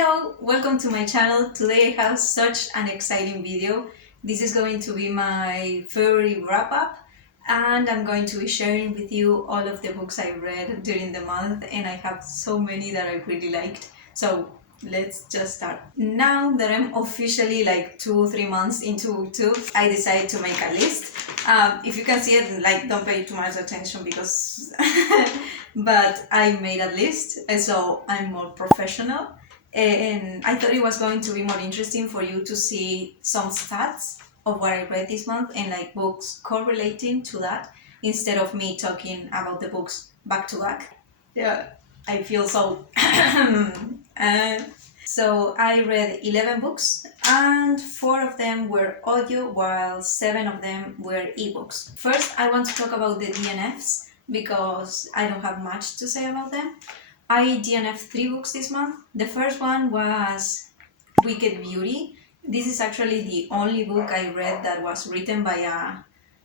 Hello, welcome to my channel. Today I have such an exciting video. This is going to be my February wrap-up and I'm going to be sharing with you all of the books I read during the month, and I have so many that I really liked. So let's just start. Now that I'm officially like 2 or 3 months into booktube, I decided to make a list. If you can see it, like, don't pay too much attention because but I made a list, and so I'm more professional. And I thought it was going to be more interesting for you to see some stats of what I read this month and like books correlating to that, instead of me talking about the books back to back. Yeah, I feel so. So I read 11 books and 4 of them were audio while 7 of them were ebooks. First, I want to talk about the DNFs because I don't have much to say about them. I DNF 3 books this month. The first one was Wicked Beauty. This is actually the only book I read that was written by a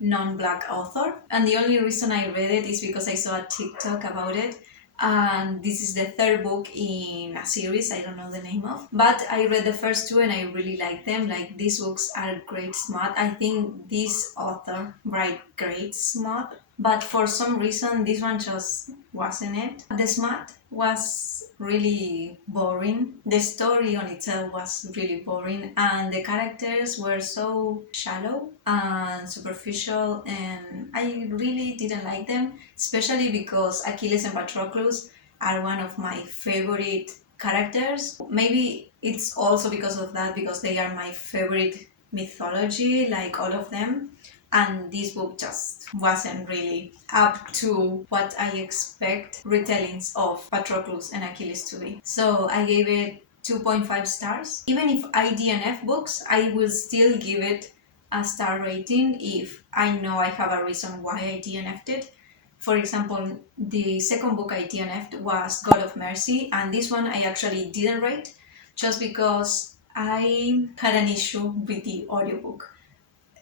non-black author, and the only reason I read it is because I saw a TikTok about it, and this is the third book in a series I don't know the name of, but I read the first 2 and I really like them. Like, these books are great smart. I think this author writes great smart, but for some reason this one just wasn't it. The smart was really boring. The story on itself was really boring, and the characters were so shallow and superficial, and I really didn't like them, especially because Achilles and Patroclus are one of my favorite characters. Maybe it's also because of that, because they are my favorite mythology, like all of them, and this book just wasn't really up to what I expect retellings of Patroclus and Achilles to be. So I gave it 2.5 stars. Even if I DNF books, I will still give it a star rating if I know I have a reason why I DNF'd it. For example, the second book I DNF'd was God of Mercy, and this one I actually didn't rate just because I had an issue with the audiobook.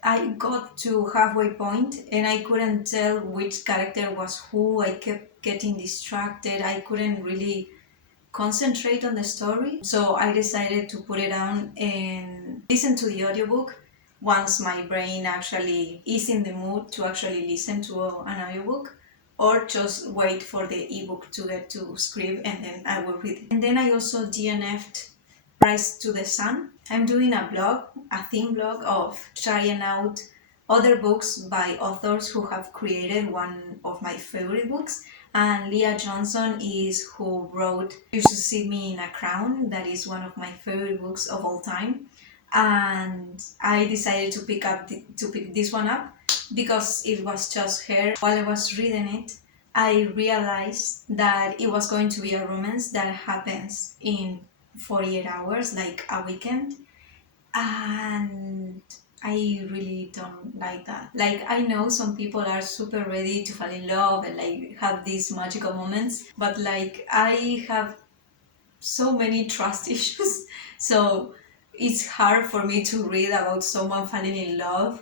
I got to halfway point and I couldn't tell which character was who. I kept getting distracted. I couldn't really concentrate on the story. So I decided to put it down and listen to the audiobook once my brain actually is in the mood to actually listen to an audiobook, or just wait for the ebook to get to script and then I will read it. And then I also DNF'd Rise to the Sun. I'm doing a theme blog of trying out other books by authors who have created one of my favorite books, and Leah Johnson is who wrote You Should See Me in a Crown. That is one of my favorite books of all time, and I decided to pick this one up because it was just her. While I was reading it, I realized that it was going to be a romance that happens in 48 hours, like a weekend, and I really don't like that. Like, I know some people are super ready to fall in love and like have these magical moments, but like, I have so many trust issues, so it's hard for me to read about someone falling in love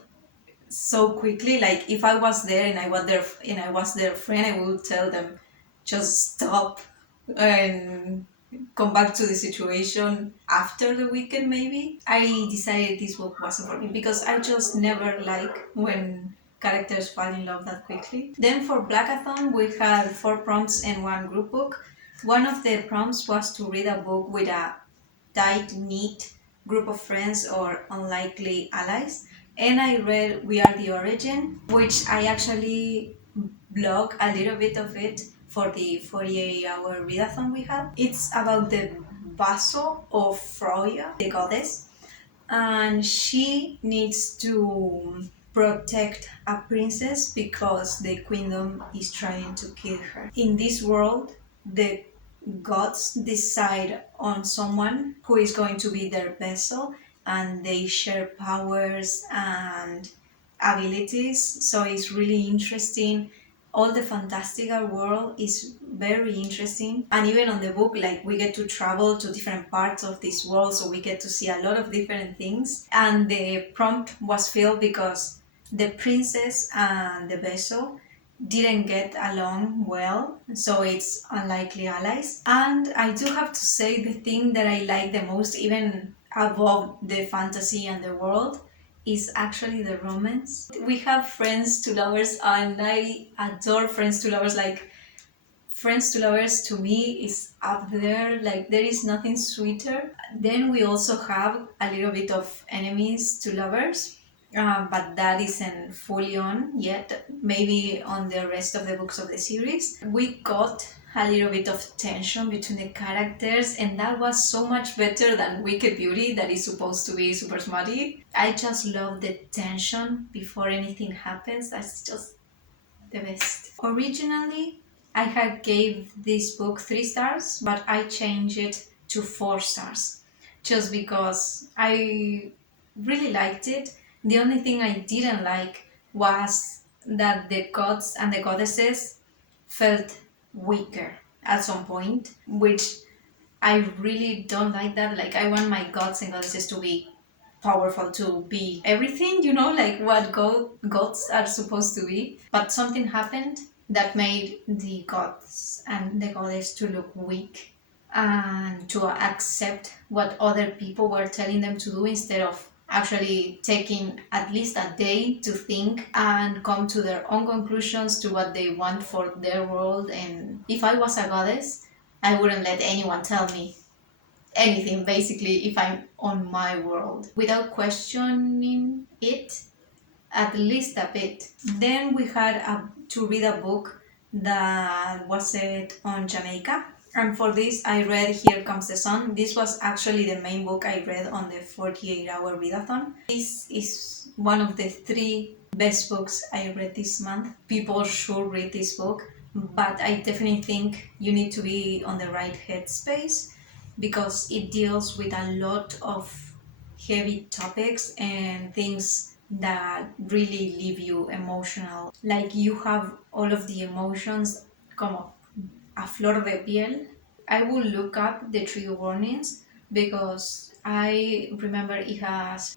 so quickly. Like, if I was there and I was their friend, I would tell them just stop and come back to the situation after the weekend. Maybe I decided this book wasn't for me because I just never like when characters fall in love that quickly. Then for Blackathon, we had 4 prompts and 1 group book. One of the prompts was to read a book with a tight-knit group of friends or unlikely allies, and I read We Are the Origin, which I actually blog a little bit of it for the 48-hour readathon we had. It's about the Vaso of Freya, the goddess, and she needs to protect a princess because the queendom is trying to kill her. In this world, the gods decide on someone who is going to be their vessel, and they share powers and abilities, so it's really interesting. All the fantastical world is very interesting, and even on the book, like, we get to travel to different parts of this world, so we get to see a lot of different things. And the prompt was filled because the princess and the vessel didn't get along well, so it's unlikely allies. And I do have to say the thing that I like the most, even above the fantasy and the world, is actually the romance. We have friends to lovers, and I adore friends to lovers. Like, friends to lovers to me is up there, like there is nothing sweeter. Then we also have a little bit of enemies to lovers, but that isn't fully on yet. Maybe on the rest of the books of the series we got a little bit of tension between the characters, and that was so much better than Wicked Beauty, that is supposed to be super smutty. I just love the tension before anything happens. That's just the best. Originally, I had gave this book 3 stars, but I changed it to 4 stars, just because I really liked it. The only thing I didn't like was that the gods and the goddesses felt weaker at some point, which I really don't like that. Like, I want my gods and goddesses to be powerful, to be everything, like what gods are supposed to be. But something happened that made the gods and the goddess to look weak and to accept what other people were telling them to do, instead of actually taking at least a day to think and come to their own conclusions to what they want for their world. And if I was a goddess, I wouldn't let anyone tell me anything, basically, if I'm on my world, without questioning it at least a bit. Then we had to read a book that was set on Jamaica. And for this, I read Here Comes the Sun. This was actually the main book I read on the 48-hour readathon. This is one of the 3 best books I read this month. People should read this book, but I definitely think you need to be on the right headspace, because it deals with a lot of heavy topics and things that really leave you emotional. Like, you have all of the emotions como a flor de piel. I will look up the trigger warnings, because I remember it has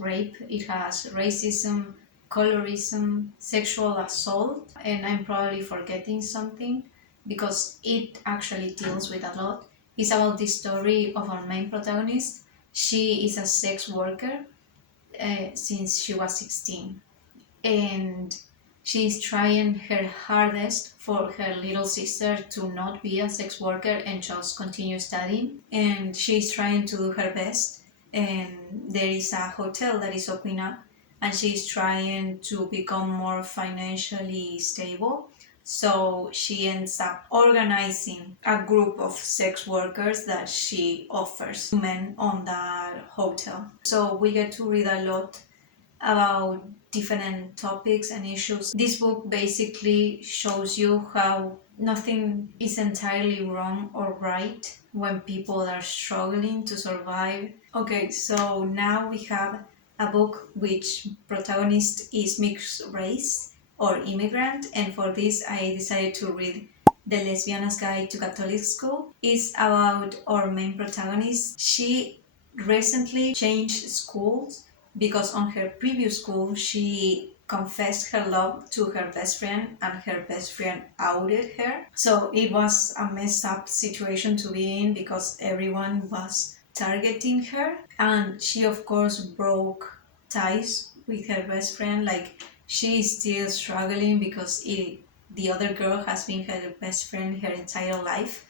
rape, it has racism, colorism, sexual assault, and I'm probably forgetting something, because it actually deals with a lot. It's about the story of our main protagonist. She is a sex worker since she was 16, and she's trying her hardest for her little sister to not be a sex worker and just continue studying. And she's trying to do her best. And there is a hotel that is opening up, and she's trying to become more financially stable. So she ends up organizing a group of sex workers that she offers to men on that hotel. So we get to read a lot about different topics and issues. This book basically shows you how nothing is entirely wrong or right when people are struggling to survive. Okay, so now we have a book which protagonist is mixed race or immigrant, and for this I decided to read The Lesbiana's Guide to Catholic School. It's about our main protagonist. She recently changed schools because on her previous school she confessed her love to her best friend, and her best friend outed her. So it was a messed up situation to be in, because everyone was targeting her, and she of course broke ties with her best friend. Like, she is still struggling because the other girl has been her best friend her entire life,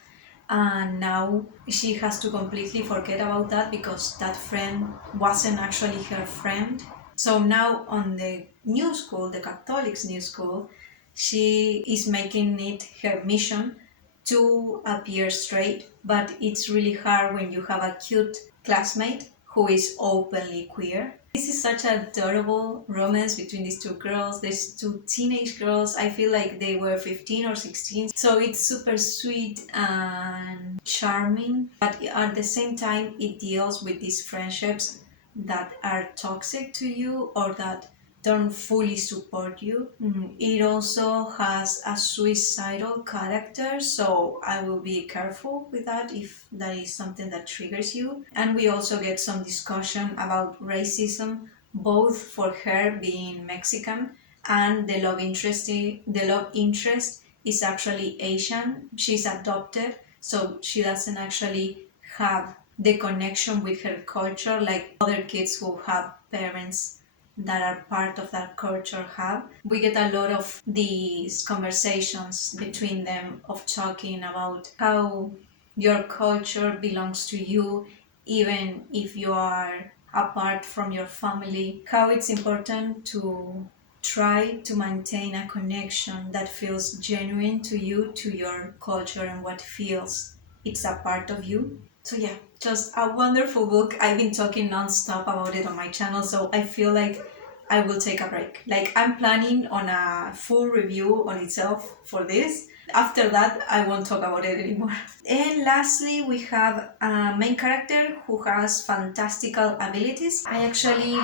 and now she has to completely forget about that, because that friend wasn't actually her friend. So now on the new school, the Catholics new school, she is making it her mission to appear straight, but it's really hard when you have a cute classmate who is openly queer. This is such an adorable romance between these 2 girls, these 2 teenage girls. I feel like they were 15 or 16. So it's super sweet and charming, but at the same time, it deals with these friendships that are toxic to you or that don't fully support you. It also has a suicidal character, so I will be careful with that if that is something that triggers you. And we also get some discussion about racism, both for her being Mexican and the love interest is actually Asian. She's adopted, so she doesn't actually have the connection with her culture like other kids who have parents that are part of that culture have. We get a lot of these conversations between them of talking about how your culture belongs to you even if you are apart from your family, how it's important to try to maintain a connection that feels genuine to you, to your culture, and what feels it's a part of you. So yeah, just a wonderful book. I've been talking non-stop about it on my channel, so I feel like I will take a break. Like I'm planning on a full review on itself for this. After that, I won't talk about it anymore. And lastly, we have a main character who has fantastical abilities. I actually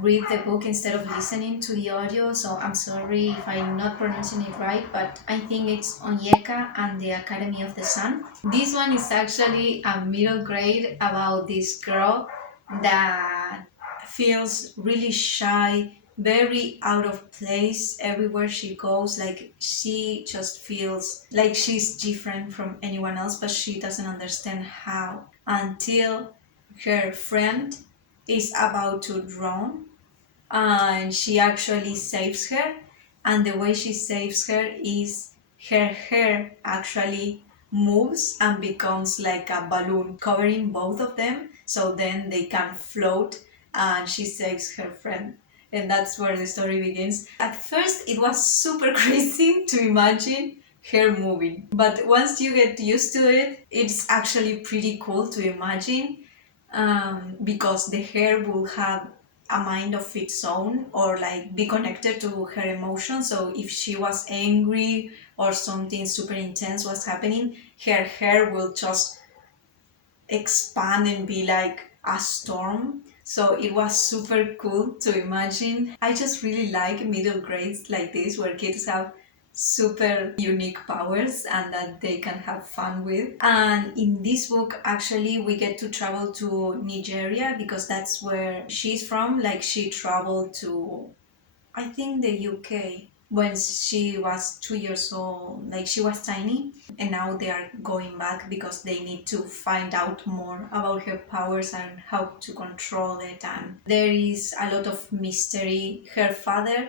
read the book instead of listening to the audio, so I'm sorry if I'm not pronouncing it right, but I think it's Onyeka and the Academy of the Sun. This one is actually a middle grade about this girl that feels really shy, very out of place everywhere she goes. Like she just feels like she's different from anyone else, but she doesn't understand how until her friend is about to drown and she actually saves her. And the way she saves her is her hair actually moves and becomes like a balloon covering both of them, so then they can float, and she saves her friend. And that's where the story begins. At first it was super crazy to imagine her moving, but once you get used to it, it's actually pretty cool to imagine, because the hair will have a mind of its own, or like be connected to her emotions. So if she was angry or something super intense was happening, her hair will just expand and be like a storm. So it was super cool to imagine. I just really like middle grades like this where kids have super unique powers and that they can have fun with. And in this book, actually, we get to travel to Nigeria because that's where she's from. Like she traveled to, I think, the UK when she was 2 years old. Like she was tiny, and now they are going back because they need to find out more about her powers and how to control it. And there is a lot of mystery. Her father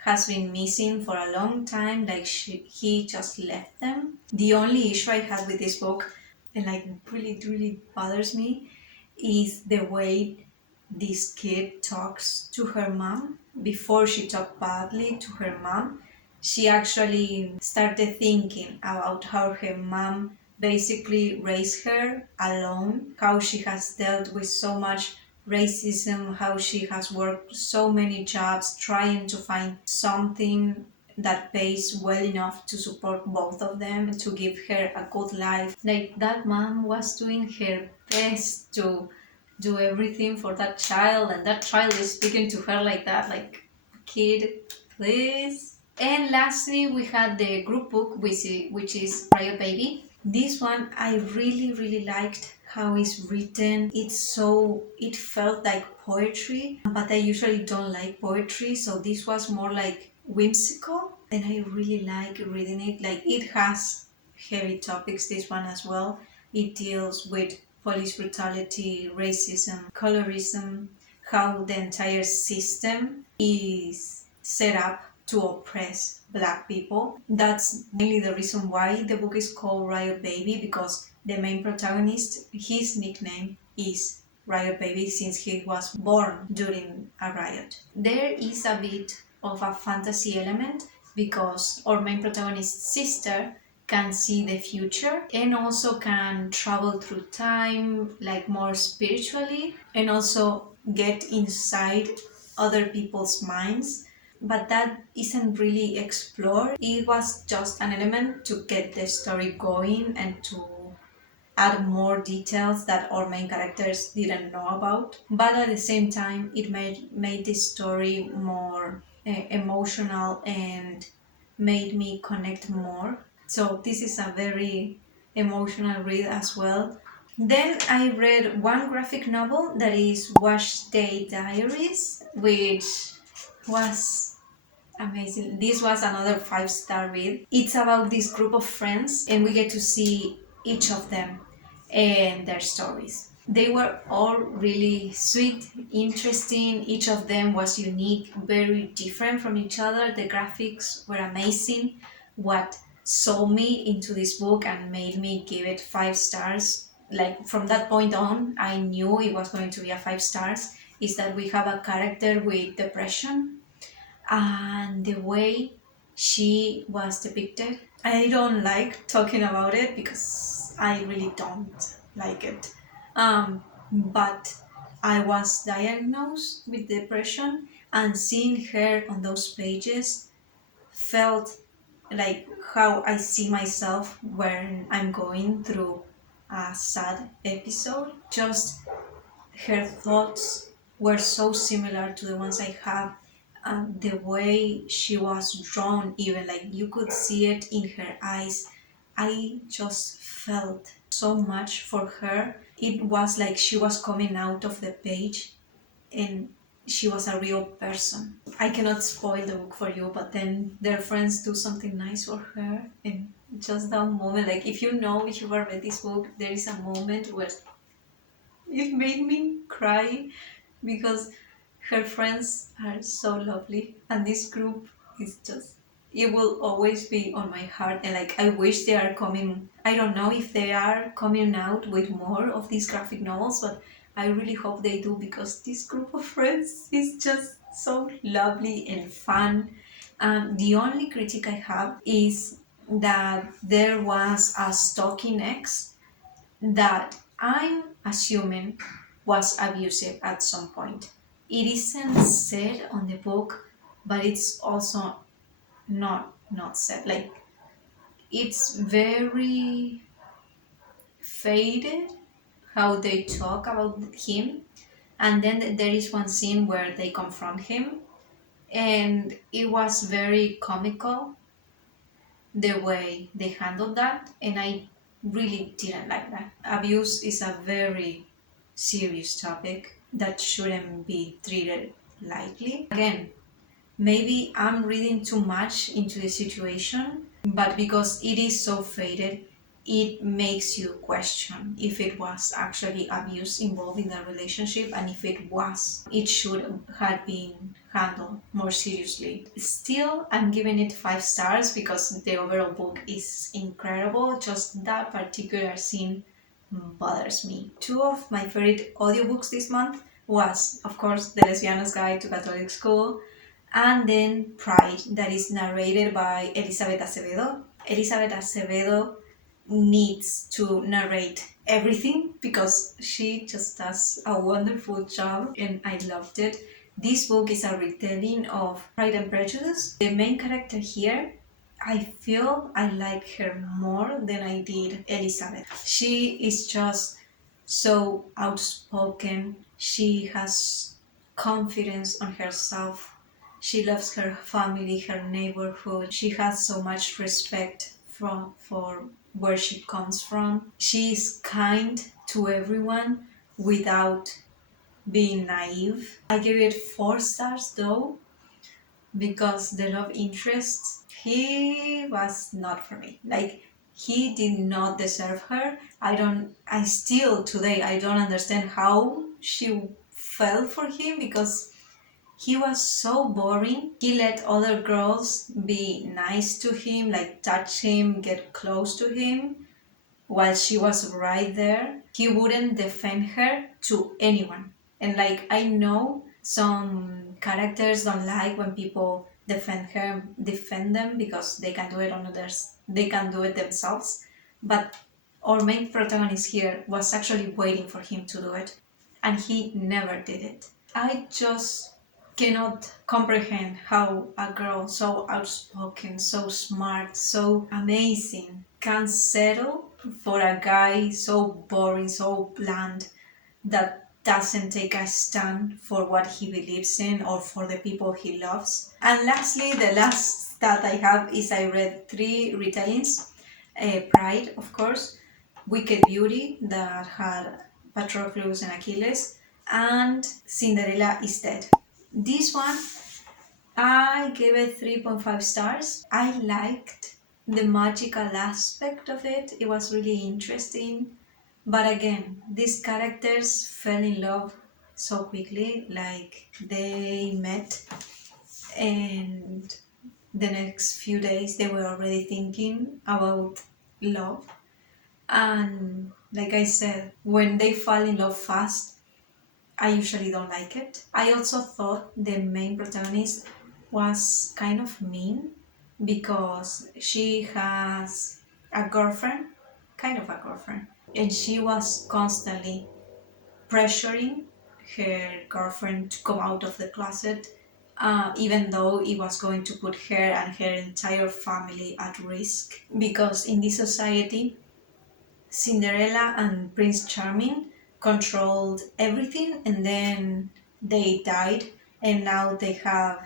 has been missing for a long time, like he just left them. The only issue I had with this book, and like really bothers me, is the way this kid talks to her mom. Before she talked badly to her mom, she actually started thinking about how her mom basically raised her alone, how she has dealt with so much racism, how she has worked so many jobs trying to find something that pays well enough to support both of them, to give her a good life. Like that mom was doing her best to do everything for that child, and that child is speaking to her like that, like, kid, please. And lastly, we had the group book, which is Riot Baby. This one I really liked how it's written. It felt like poetry, but I usually don't like poetry, so this was more like whimsical, and I really like reading it. Like it has heavy topics, this one as well. It deals with police brutality, racism, colorism, how the entire system is set up to oppress black people. That's mainly the reason why the book is called Riot Baby, because the main protagonist, his nickname is Riot Baby since he was born during a riot. There is a bit of a fantasy element because our main protagonist's sister can see the future and also can travel through time, like more spiritually, and also get inside other people's minds. But that isn't really explored. It was just an element to get the story going and to add more details that our main characters didn't know about. But at the same time, it made the story more emotional and made me connect more. So this is a very emotional read as well. Then I read one graphic novel that is Wash Day Diaries, which was Amazing. This was another 5-star read. It's about this group of friends, and we get to see each of them and their stories. They were all really sweet, interesting. Each of them was unique, very different from each other. The graphics were amazing. What sold me into this book and made me give it 5 stars, like from that point on, I knew it was going to be a 5 stars, is that we have a character with depression, and the way she was depicted. I don't like talking about it because I really don't like it. But I was diagnosed with depression, and seeing her on those pages felt like how I see myself when I'm going through a sad episode. Just her thoughts were so similar to the ones I have, and the way she was drawn, even like you could see it in her eyes. I just felt so much for her. It was like she was coming out of the page, and she was a real person. I cannot spoil the book for you, but then their friends do something nice for her, and just that moment, like if you know, if you've read this book, there is a moment where it made me cry because her friends are so lovely, and this group is just, it will always be on my heart. And like I wish they are coming, I don't know if they are coming out with more of these graphic novels, but I really hope they do, because this group of friends is just so lovely and fun. The only critique I have is that there was a stalking ex that I'm assuming was abusive at some point. It isn't said on the book, but it's also not said. Like it's very faded how they talk about him, and then there is one scene where they confront him, and it was very comical the way they handled that, and I really didn't like that. Abuse is a very serious topic that shouldn't be treated lightly. Again, maybe I'm reading too much into the situation, but because it is so faded, it makes you question if it was actually abuse involved in the relationship, and if it was, it should have been handled more seriously. Still, I'm giving it 5 stars because the overall book is incredible. Just that particular scene bothers me. Two of my favorite audiobooks this month was, of course, The Lesbiana's Guide to Catholic School, and then Pride, that is narrated by Elizabeth Acevedo. Elizabeth Acevedo needs to narrate everything because she just does a wonderful job, and I loved it. This book is a retelling of Pride and Prejudice. The main character here, I feel I like her more than I did Elizabeth. She is just so outspoken. She has confidence on herself. She loves her family, her neighborhood. She has so much respect for where she comes from. She is kind to everyone without being naive. I give it 4 stars though, because the love interest, he was not for me. Like he did not deserve her. I still today I don't understand how she fell for him, because he was so boring. He let other girls be nice to him, like touch him, get close to him, while she was right there. He wouldn't defend her to anyone. And like I know some characters don't like when people defend them because they can do it on others. They can do it themselves. But our main protagonist here was actually waiting for him to do it, and he never did it. I just cannot comprehend how a girl so outspoken, so smart, so amazing can settle for a guy so boring, so bland, that doesn't take a stand for what he believes in or for the people he loves. And lastly, the last stat I have is I read 3 retellings. Pride, of course, Wicked Beauty, that had Patroclus and Achilles, and Cinderella is Dead. This one I gave it 3.5 stars. I liked the magical aspect of it. It was really interesting. But again, these characters fell in love so quickly, like they met and the next few days they were already thinking about love. And like I said, when they fall in love fast, I usually don't like it. I also thought the main protagonist was kind of mean because she has a girlfriend, kind of a girlfriend, and she was constantly pressuring her girlfriend to come out of the closet, even though it was going to put her and her entire family at risk. Because in this society, Cinderella and Prince Charming controlled everything and then they died, and now they have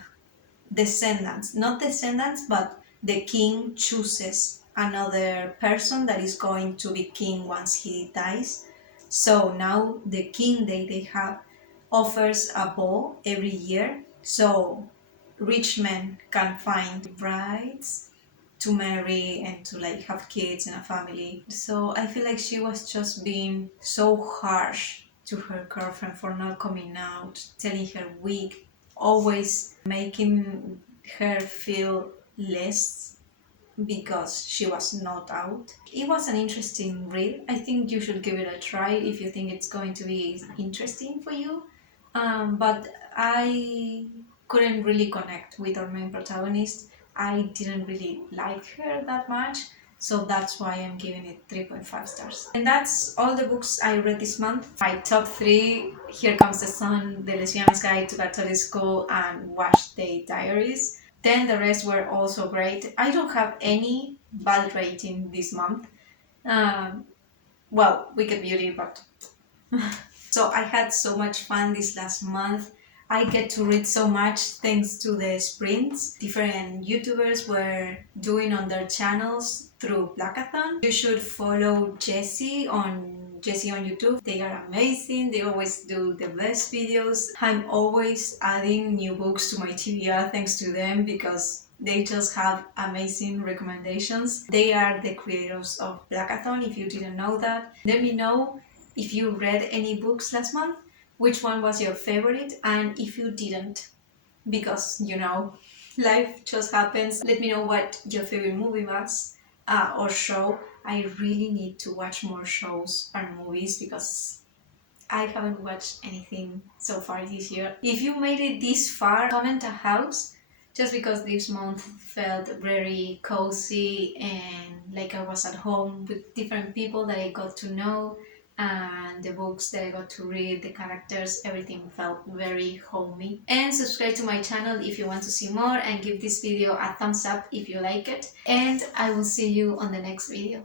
descendants. Not descendants, but the king chooses another person that is going to be king once he dies. So now the king they have offers a ball every year so rich men can find brides to marry and to like have kids and a family. So I feel like she was just being so harsh to her girlfriend for not coming out, telling her weak, always making her feel less because she was not out. It was an interesting read. I think you should give it a try if you think it's going to be interesting for you. But I couldn't really connect with our main protagonist. I didn't really like her that much, so that's why I'm giving it 3.5 stars. And that's all the books I read this month. My top 3: Here Comes the Sun, The Lesbiana's Guide to Catholic School, and Wash Day Diaries. Then the rest were also great. I don't have any bad rating this month. Um, well, Wicked Beauty, but so I had so much fun this last month. I get to read so much thanks to the sprints different YouTubers were doing on their channels through Blackathon. You should follow Jessie on YouTube. They are amazing. They always do the best videos. I'm always adding new books to my TBR thanks to them because they just have amazing recommendations. They are the creators of Blackathon, if you didn't know that. Let me know if you read any books last month, which one was your favorite, and if you didn't, because life just happens. Let me know what your favorite movie was, or show. I really need to watch more shows and movies because I haven't watched anything so far this year. If you made it this far, comment a house, just because this month felt very cozy and like I was at home with different people that I got to know, and the books that I got to read, the characters, everything felt very homey. And subscribe to my channel if you want to see more, and give this video a thumbs up if you like it. And I will see you on the next video.